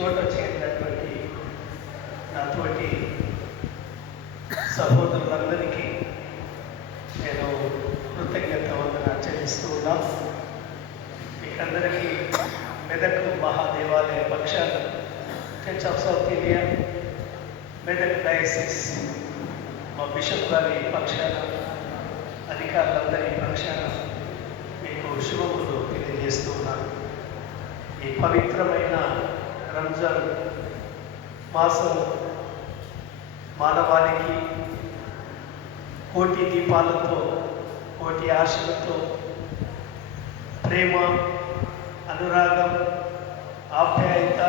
చోట చేరినటువంటి నాతోటి సహోదరులందరికీ నేను కృతజ్ఞత వందన చెల్లిస్తూ ఉన్నాం మీకందరికీ మెదక్ మహాదేవాలయ పక్షాన church of south India Medak diocese మా బిషప్ గారి పక్షాన అధికారులందరి పక్షాన మీకు శుభములు తెలియజేస్తూ ఉన్నాను. ఈ పవిత్రమైన రంజాన్ మాసం మానవానికి కోటి దీపాలతో కోటి ఆశలతో ప్రేమ అనురాగం ఆప్యాయత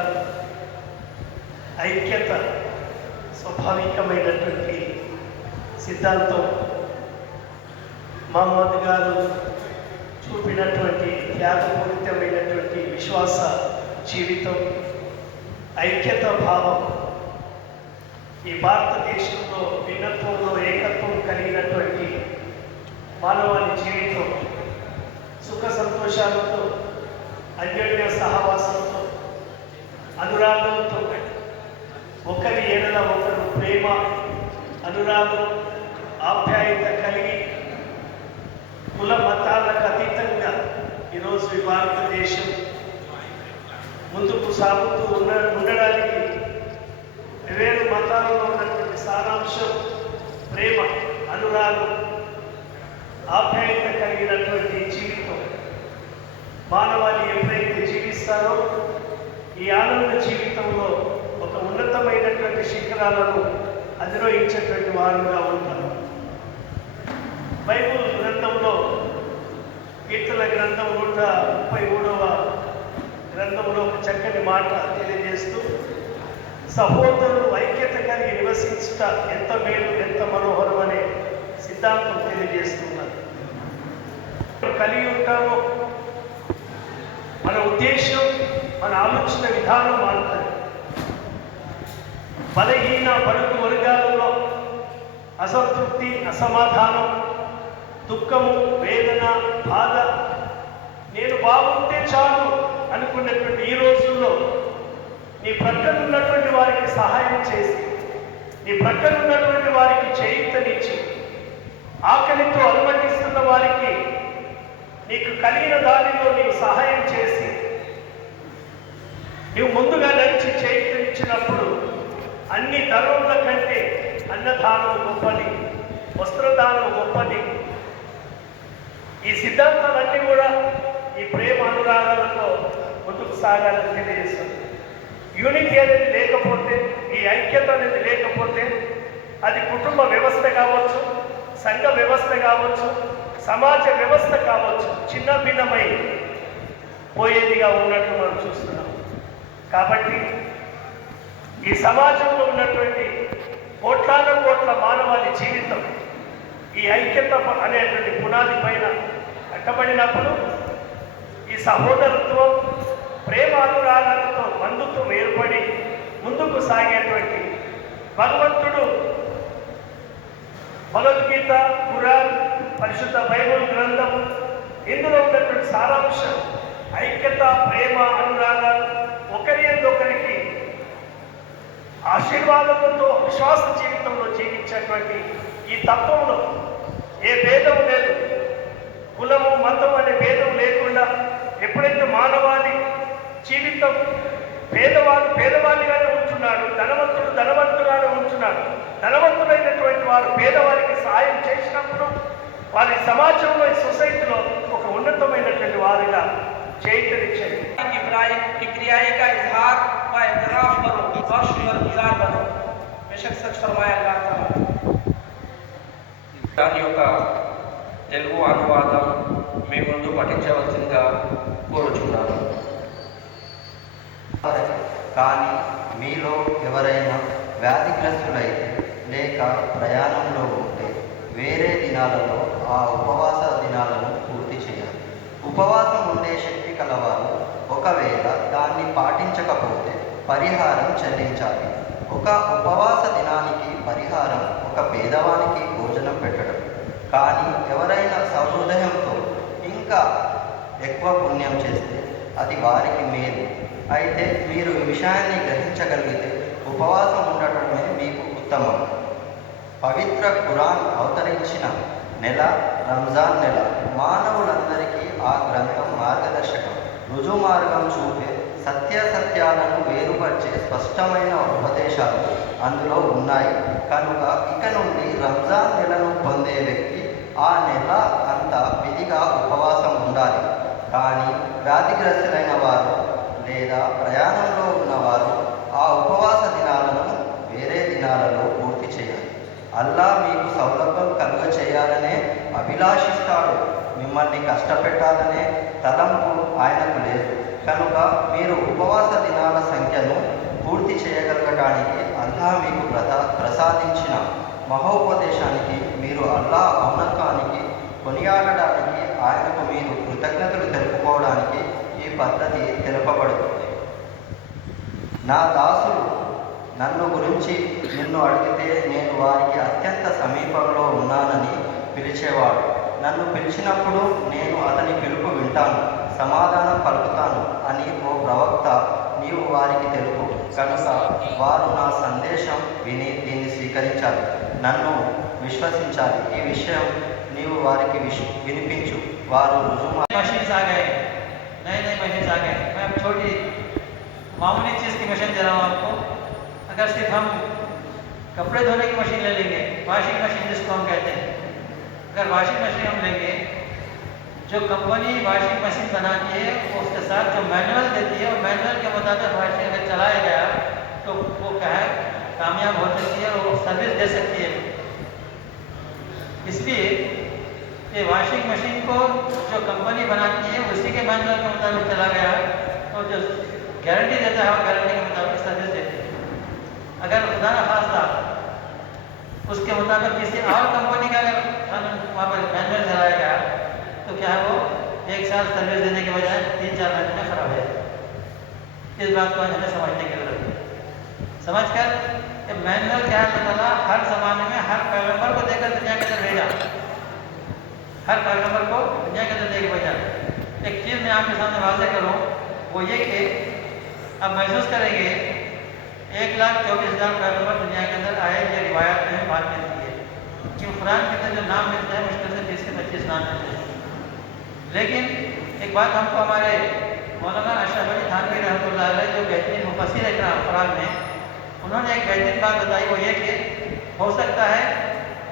ఐక్యత స్వాభావికమైనటువంటి సిద్ధాంతం మహమ్మద్ గారు చూపినటువంటి త్యాగపూరితమైనటువంటి విశ్వాస జీవితం. ఐక్యత భావం ఈ భారతదేశంలో భిన్నత్వంలో ఏకత్వం కలిగినటువంటి మానవాళి జీవితం సుఖ సంతోషాలతో అన్యోన్య సహవాసంతో అనురాగంతో ఒకరి ఏడల ఒకరు ప్రేమ అనురాగం ఆప్యాయత కలిగి కుల మతాలకు అతీతంగా ఈరోజు ఈ భారతదేశం ముందుకు సాగుతూ ఉన్న ఉండడానికి వేరు మతాలలో ఉన్నటువంటి సారాంశం ప్రేమ అనురాగం ఆప్యాయత కలిగినటువంటి జీవితం. మానవాళి ఎప్పుడైతే జీవిస్తారో ఈ ఆనంద జీవితంలో ఒక ఉన్నతమైనటువంటి శిఖరాలను అధిరోహించేటువంటి వారుగా ఉంటారు. బైబుల్ గ్రంథంలో కీర్తన గ్రంథం నూట ముప్పై మూడవ గ్రంథంలో ఒక చక్కని మాట తెలియజేస్తూ సహోదరులు ఐక్యత కలిగి నివసించుట ఎంత మేలు ఎంత మనోహరం అనే సిద్ధాంతం తెలియజేస్తున్నారు. కలిగి ఉంటామో? మన ఉద్దేశం మన ఆలోచన విధానం మారుతుంది. బలహీన బడుగు వర్గాలలో అసంతృప్తి అసమాధానం దుఃఖము వేదన బాధ నేను బాగుంటే ఉన్నటువంటి ఈ రోజుల్లో నీ ప్రక్కన ఉన్నటువంటి వారికి సహాయం చేసి నీ ప్రక్కన ఉన్నటువంటి వారికి చేయుతనిచ్చి ఆకలితో అనుమతిస్తున్న వారికి నీకు కలిగిన దానిలో నీవు సహాయం చేసి నీవు ముందుగా నడిచి చేయుతనిచ్చినప్పుడు అన్ని ధర్మముల కంటే అన్నదానం గొప్పది వస్త్రదానం గొప్పది. ఈ సిద్ధాంతాలన్నీ కూడా ఈ ప్రేమ అనురాగాలతో ముందుకు సాగాలని తెలియజేస్తుంది. యూనిటీ అనేది లేకపోతే ఈ ఐక్యత అనేది లేకపోతే అది కుటుంబ వ్యవస్థ కావచ్చు సంఘ వ్యవస్థ కావచ్చు సమాజ వ్యవస్థ కావచ్చు చిన్న భిన్నమై పోయేదిగా ఉన్నట్లు మనం చూస్తున్నాం. కాబట్టి ఈ సమాజంలో ఉన్నటువంటి కోట్లాన కోట్ల మానవాళి జీవితం ఈ ఐక్యత అనేటువంటి పునాది పైన కట్టబడినప్పుడు ఈ సహోదరత్వం ప్రేమ అనురాగాలతో బంధుత్వం ఏర్పడి ముందుకు సాగేటువంటి భగవంతుడు భగవద్గీత ఖురాన్ పరిశుద్ధ బైబుల్ గ్రంథం ఇందులో ఉన్నటువంటి సారాంశం ఐక్యత ప్రేమ అనురాగాలు ఒకరి ఒకరికి ఆశీర్వాదంతో విశ్వాస జీవితంలో జీవించేటువంటి ఈ తత్వంలో ఏ భేదం లేదు. కులము మతం అనే భేదం లేకుండా ఎప్పుడైతే మానవాళి జీవితం పేదవాడు పేదవాడిగానే ఉంటున్నాడు ధనవంతుడు ధనవంతుగానే ఉంటున్నాడు ధనవంతుడైనటువంటి వారు పేదవారికి సాయం చేసినప్పుడు వారి సమాజంలో ఈ సొసైటీలో ఒక ఉన్నతమైనటువంటి వారిగా చైతన్యం इब्राहिम की क्रियाएं का इजहार व एतराफ करो बख्श और गुजार बनो बेशक सच फरमाया अल्लाह ताला దాని యొక్క తెలుగు అనువాదం మీ ముందు పఠించవలసిందిగా కోరుచున్నాను కానీ మీలో ఎవరైనా వ్యాధిగ్రస్తులైతే లేక ప్రయాణంలో ఉంటే వేరే దినాలలో ఆ ఉపవాస దినాలను పూర్తి చేయాలి. ఉపవాసం ఉండే శక్తి కలవారు ఒకవేళ దాన్ని పాటించకపోతే పరిహారం చెల్లించాలి. ఒక ఉపవాస దినానికి పరిహారం ఒక పేదవానికి భోజనం పెట్టడం. కానీ ఎవరైనా సహృదయంతో ఇంకా ఎక్కువ పుణ్యం చేస్తే అది వారికి మేలు. అయితే మీరు ఈ విషయాన్ని గ్రహించగలిగితే ఉపవాసం ఉండటమే మీకు ఉత్తమం. పవిత్ర ఖురాన్ అవతరించిన నెల రంజాన్ నెల మానవులందరికీ ఆ గ్రంథం మార్గదర్శకం. రుజు మార్గం చూపే సత్యాసత్యాలను వేరుపరిచే స్పష్టమైన ఉపదేశాలు అందులో ఉన్నాయి. కనుక ఇక నుండి రంజాన్ నెలను పొందే వ్యక్తి ఆ నెల అంతా విధిగా ఉపవాసం ఉండాలి. కానీ వ్యాధిగ్రస్తులైన వారు లేదా ప్రయాణంలో ఉన్నవారు ఆ ఉపవాస దినాలను వేరే దినాలలో పూర్తి చేయాలి. అల్లా మీకు సౌలభ్యం కలుగ చేయాలనే అభిలాషిస్తాడు. మిమ్మల్ని కష్టపెట్టాలనే తలంపు ఆయనకు లేదు. కనుక మీరు ఉపవాస దినాల సంఖ్యను పూర్తి చేయగలగటానికి అల్లా మీకు ప్రసా ప్రసాదించిన మహోపదేశానికి మీరు అల్లా ఔనత్వానికి కొనియాడడానికి ఆయనకు మీరు కృతజ్ఞతలు తెలుపుకోవడానికి ఈ పద్ధతి తెలుపబడుతుంది. నా దాసులు నన్ను గురించి నిన్ను అడిగితే నేను వారికి అత్యంత సమీపంలో ఉన్నానని పిలిచేవాడు. నన్ను పిలిచినప్పుడు నేను అతని పిలుపు వింటాను సమాధానం పలుకుతాను అని ఓ ప్రవక్త నీవు వారికి తెలుపు. కనుక వారు నా సందేశం విని దీన్ని స్వీకరించాలి. నన్ను విశ్వసించాలి. ఈ విషయం నీవు వారికి విష్ వినిపించు వారు రుజుమా मशीन्स आ गए नए नए मशीन्स आ गए मैं अब छोटी मामूली चीज़ की मशीन दे रहा हूँ आपको अगर सिर्फ हम कपड़े धोने की मशीन ले लेंगे वॉशिंग मशीन जिसको हम कहते हैं अगर वॉशिंग मशीन हम लेंगे जो कंपनी वॉशिंग मशीन बनाती है उसके साथ जो मैनुअल देती है वो मैनुअल के मुताबिक वॉशिंग अगर चलाया गया तो वो क्या है कामयाब हो सकती है और वो सर्विस दे सकती है इसलिए ये वॉशिंग मशीन को जो कंपनी बनाती है, उसी के मैनुअल के मुताबिक चला गया। तो जो गारंटी देता है, वो गारंटी के मुताबिक सर्विस देती है। अगर खुदा न खास्ता, उसके मुताबिक किसी और कंपनी का अगर वहाँ पर मैनुअल चलाया गया तो क्या है वो, एक साल सर्विस देने के बजाय तीन चार महीने में खराब हो। इस बात को हमें समझने की ज़रूरत है। समझ कर मैनुअल क्या है हर जमाने में हर पैगंबर को देकर दुनिया के अंदर भेजा हर पैगंबर को दुनिया के अंदर देकर भेजा एक चीज़ मैं आपके सामने वाजे करूँ वो ये कि अब महसूस करेंगे, एक लाख चौबीस हज़ार पैगंबर दुनिया के अंदर आए, ये रिवायत में बात मिलती है कि कुरान के अंदर जो नाम मिलते हैं, मुश्किल से बीस से पच्चीस नाम मिलते हैं। लेकिन एक बात हमको हमारे मौलाना अशरफ अली थानवी रहमतुल्लाह अलैह, जो बेहतरीन मुफसर है कुरान में, उन्होंने एक बेहतरीन बात बताई, वो ये कि हो सकता है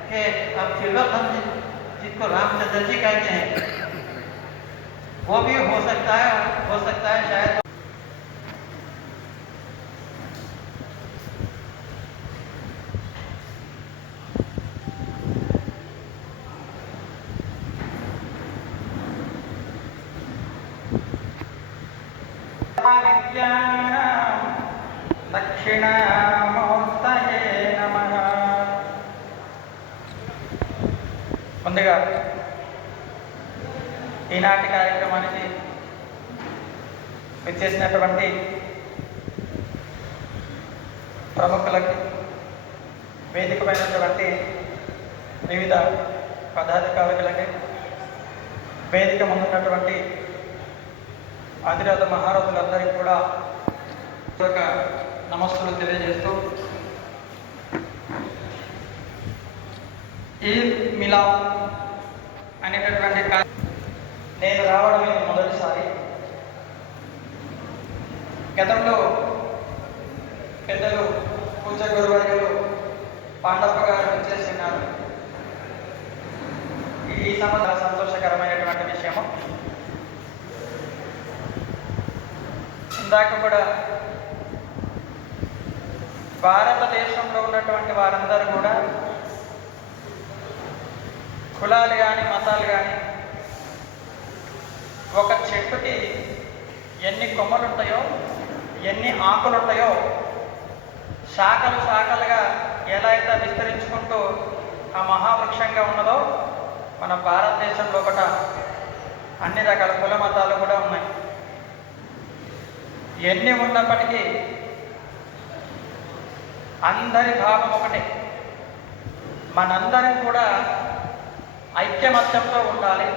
कि अब फिर वक्त हम जिनको रामचंद्र जी कहते हैं। वो भी हो सकता है, हो सकता है शायद। दक्षिणा ముందుగా ఈనాటి కార్యక్రమానికి విచ్చేసినటువంటి ప్రముఖులకి వేదికమైనటువంటి వివిధ పదాధికారులకి వేదిక ముందున్నటువంటి అధిరథ మహారథులందరికీ కూడా ఒక నమస్సులు తెలియజేస్తూ ఈద్ మిలా అనేటటువంటి కా- నేను రావడం ఇది మొదటిసారి. గతంలో పెద్దలు పూజ గురువర్యులు పాండప్ప గారు చేస్తున్నారు ఈ సంబంధ సంతోషకరమైనటువంటి విషయము. ఇందాక కూడా భారతదేశంలో ఉన్నటువంటి వారందరూ కూడా కులాలు కానీ మతాలు కానీ ఒక చెట్టుకి ఎన్ని కొమ్మలు ఉంటాయో ఎన్ని ఆకులు ఉంటాయో శాఖలు శాఖలుగా ఎలా అయితే విస్తరించుకుంటూ ఆ మహావృక్షంగా ఉన్నదో మన భారతదేశంలో ఒకట అన్ని రకాల కుల మతాలు కూడా ఉన్నాయి. ఎన్ని ఉన్నప్పటికీ అందరి భావం ఒకటే. మనందరం కూడా ఐక్యమత్యంతో ఉండాలి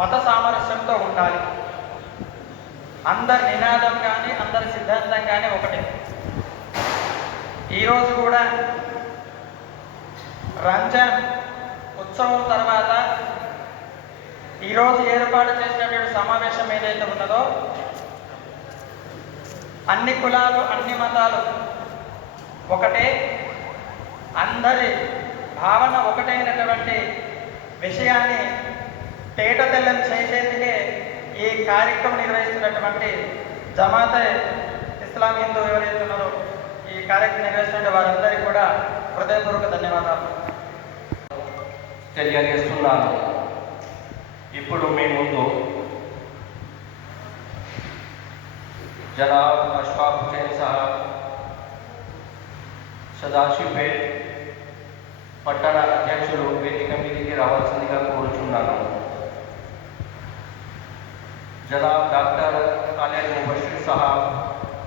మత సామరస్యంతో ఉండాలి. అందరి నినాదం కానీ అందరి సిద్ధాంతం కానీ ఒకటే. ఈరోజు కూడా రంజాన్ ఉత్సవం తర్వాత ఈరోజు ఏర్పాటు చేసినటువంటి సమావేశం ఏదైతే ఉన్నదో అన్ని కులాలు అన్ని మతాలు ఒకటే. అందరి భావన ఒకటైనటువంటి విషయాన్ని తేట తెల్లం చేసేందుకే ఈ కార్యక్రమం నిర్వహిస్తున్నటువంటి జమాత ఇస్లాం హిందూ ఎవరైతే ఉన్నారో ఈ కార్యక్రమం నిర్వహిస్తున్న వారందరికీ కూడా హృదయపూర్వక ధన్యవాదాలు. తెలియజేస్తున్నాను. ఇప్పుడు మీ ముందు జనాబ్ అష్ఫాక్ హుసేన్ సాహబ్ సదాశివపేట్ పట్టణ అధ్యక్షులు వేదిక మీదికి రావాల్సిందిగా కోరుచున్నాను జనాబ్ డాక్టర్ ఖాలిద్ ముబషిర్ సాహబ్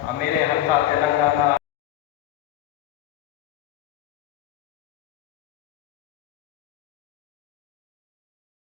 అమీర్ హల్కా తెలంగాణ